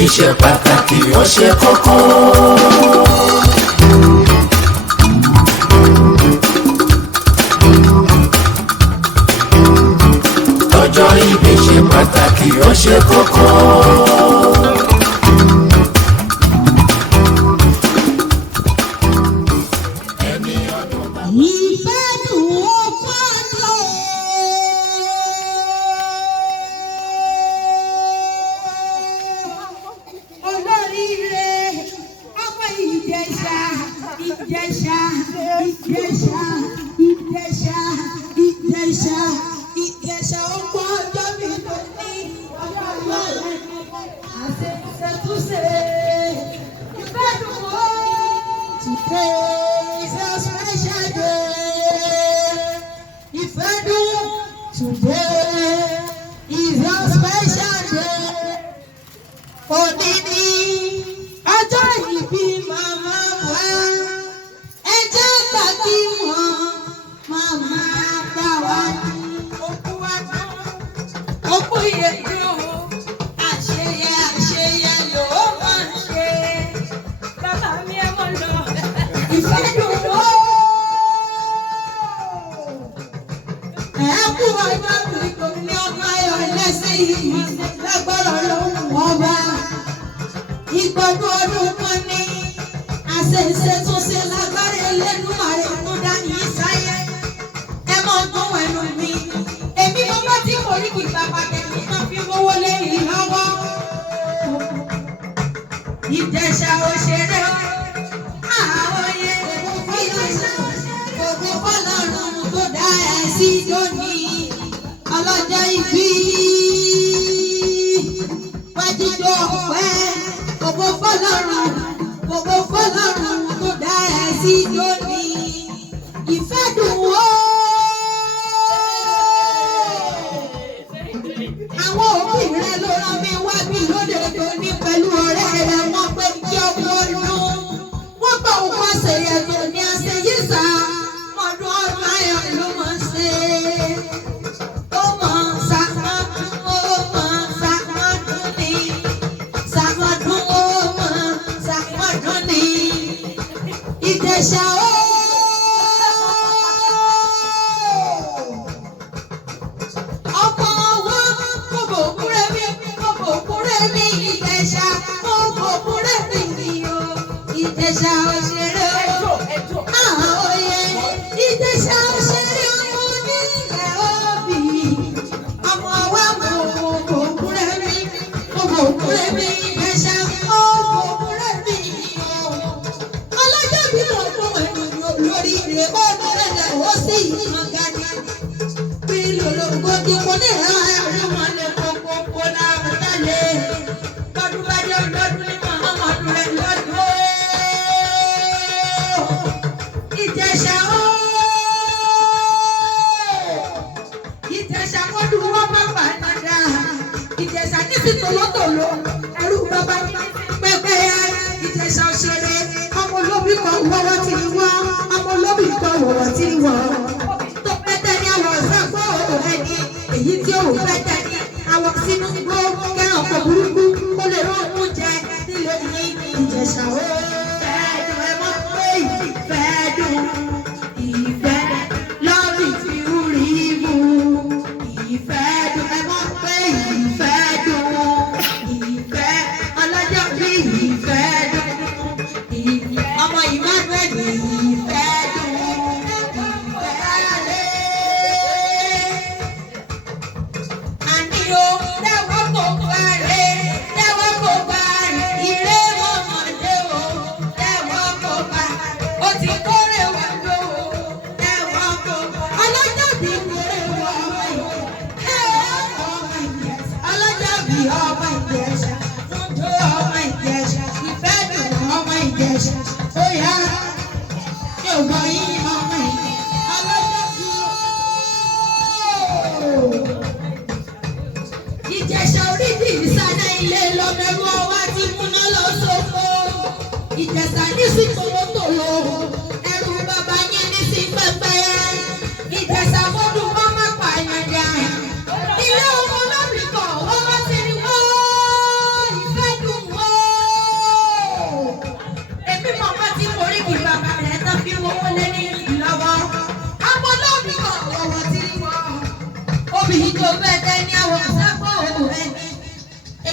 ìbí ṣe pàtàkì ó ṣe kókó. ọjọ́ ìbí ṣe pàtàkì ó ṣe kókó.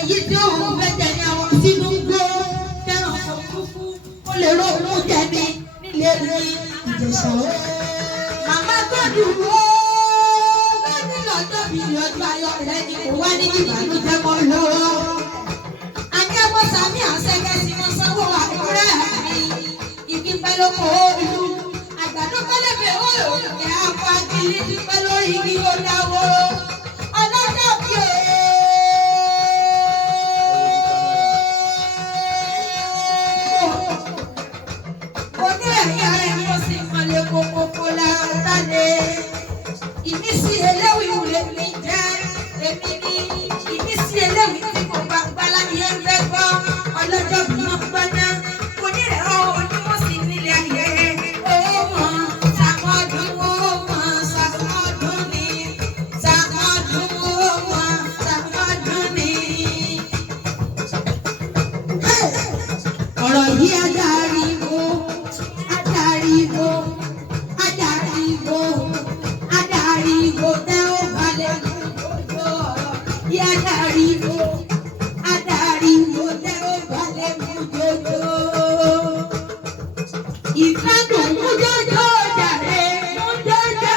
èyí tí òun fẹ́ jẹ ní àwọn sínú gbó fẹ́ràn òkúkú ó lè rókú jẹ ní nílé ní Ìjẹ̀ṣà ó. Màmá gbọ́dọ̀ wó lónìí lọ́jọ́ bí ọjọ́ ayọ̀ rẹ̀ ni kò wá ní ìbànújẹ́ mọ́ lọ́wọ́. Akẹ́kọ̀ọ́ sàmì àṣẹgẹ́ sí wọn sanwó àkúrẹ́ mi. Igi pẹ́ lóko olú. Àgbàdo pẹ́lẹ́pẹ́ ó lò kẹ́ àpò agilí dúpẹ́ lórí igi ó dáwó. Ọlọ́jọ́ bí o. Mo ní ẹ̀yà rẹ̀ mo sì mọ̀lẹ́ kókókó látàlẹ́. Ìmísí eléwì wùlé mi jẹ́ èmi ní ìmísí eléwì tí kò bá gbala yẹn fẹ́ gbọ́. Ọlọ́jọ́ bí wọ́n gbọ́ náà. Mo ní ẹ̀rọ onímọ̀ sí nílé ayé. Ọ̀rọ̀ yìí adariwo, adariwo, adariwo, adariwo tẹ́ ó balẹ̀ lójó ọ̀rọ̀ yìí adariwo, adariwo tẹ́ ó balẹ̀ lójó. Ìfẹ́ dùn mú jọjọ jàre mú jọjọ.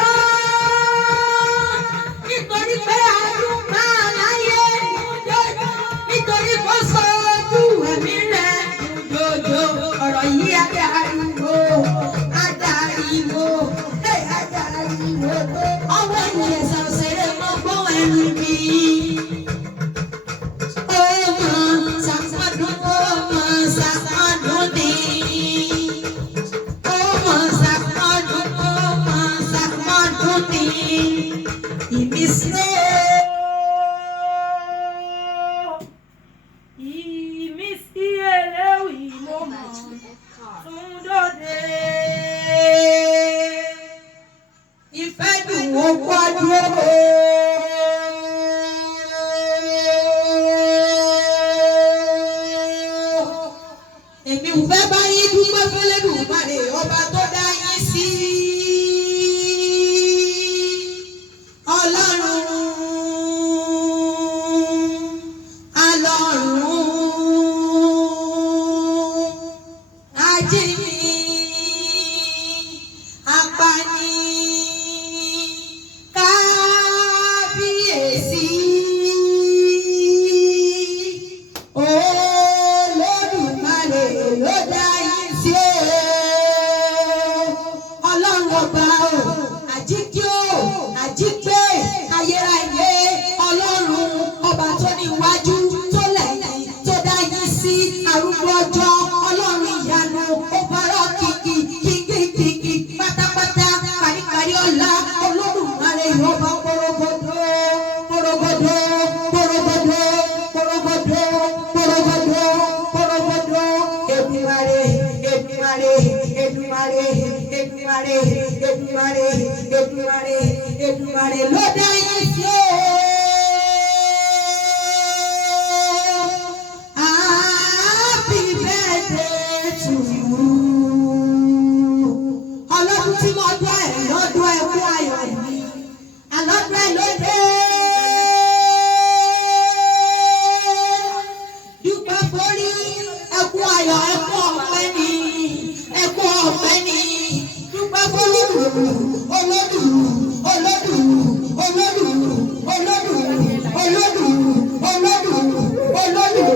Nítorí pé àdùn máa láyé mú jọjọ. Nítorí kó sọ ojú ẹ̀mí rẹ̀ mú jọjọ. Ọ̀rọ̀ yìí adariwo, adariwo, adariwo tó. Ọwọ́ ènìyàn ṣàṣẹ̀rẹ̀ mọ́ gbọ́n ẹnu mi. Ọmọ ṣàpàdùn, ọmọ ṣàpàdùn ni. Ìmísí eléwì mo mọ̀ tún dòde. Ìfẹ́ dùn ó gbọ́dọ̀. Èmi ò fẹ́ bá yín dúpẹ́ f'Ẹlẹ́dùmarè ọba tó dá yín sí. Ọlọ́run, Alọ́run, ajíni, apani, kábíyèsí. Olódùmarè ló dá yín sí o. Ọlọ́run ọba o, àjíkí o, àjígbé, ayérayé. Ọlọ́run ọba tó ní iwájú, tó lẹ́yìn, tó dá yín sí. Arúgbó ọjọ́, Ọlọ́run ìyanu, ó bọ́rọ̀ kìkì, kìkì, pátápátá, paríparí ọlá. Olódùmarè ọba porogodo, porogodo, porogodo, porogodo, porogodo, porogodo. Èdùmàrè, Èdùmàrè, Èdùmàrè, Èdùmàrè, Èdùmàrè, Èdùmàrè, Èdùmàrè ló dá yín sí o. Happy birthday to you. Ọlọ́dún tí mo dọ́ ẹ̀ lọ́dún ẹ̀kú ayọ̀ mi. Àlọ́dún ẹ̀ lóde. Dúpẹ́ forí ẹ̀kú ayọ̀ ẹ̀kú ọ̀pẹ ni. Ẹ̀kú ọ̀pẹ ni. Dúpẹ́ forí olódù, olódù, olódù, olódù, olódù, olódù, olódù,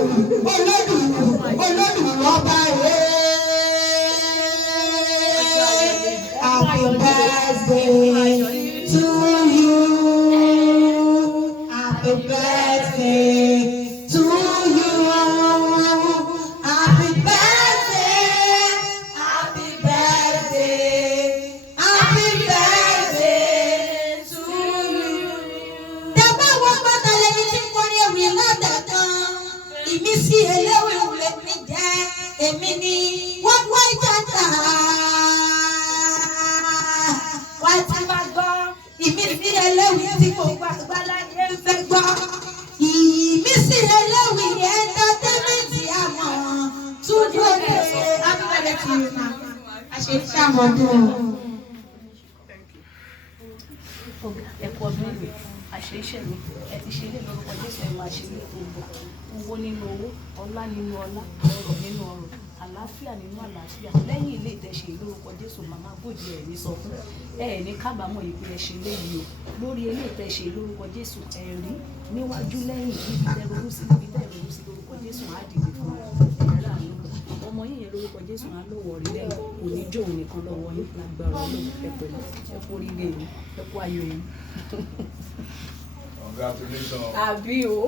olódù, olódù ọba rẹ̀. Happy birthday to you. Happy birthday to you. Happy birthday. Happy birthday. Happy birthday to you. Dàbá wọ́n gbọ́dọ̀ lẹ́ni tí ń kọrin ewì ládàtàn. Ìmísí eléwì wùlé mi jẹ́ èmi ni wọ́n wá ìjàta. Wá ti máa gbọ́ ìmísí eléwì tí kò gbàgbá láyé ń fẹ́ gbọ́. Ìmísí eléwì ẹ̀ńtátẹ́mẹ́ǹtì àmọ́ tún dúró de abúlé tí yóò máa. Àṣẹ iṣẹ́ àmọ́dún. ọ̀gá ẹ̀kọ́ ọdún ìwé àṣẹ iṣẹ́ mi ẹ ti ṣe ilé lórúkọ Jésù ẹ máa ṣe ilé gbogbo owó nínú owó ọlá nínú ọlá ọrọ̀ nínú ọrọ̀ àlàáfíà nínú àlàáfíà lẹ́yìn ilé ìtẹ̀ṣe lórúkọ Jésù màmá bòjì ẹ̀ ní sọ fún ẹ ní kábàámọ̀ yìí pé ẹ ṣe léyìí o lórí ilé ìtẹ̀ṣe lórúkọ Jésù ẹ̀rí níwájú lẹ́yìn níbi tẹ́rọrú sí lórúkọ Jésù á dìde fún ẹ̀rọ àlùkò ọmọ yìí yẹn lórúkọ Jésù á lọ́wọ́ rí lẹ́yìn kò ní jó òun nìkan lọ́wọ́ yín lágbára Ọlọ́run ẹ pẹ̀lú ẹ kú oríire yìí ẹ kú ayọ̀ yìí. Congratulations. àbí o.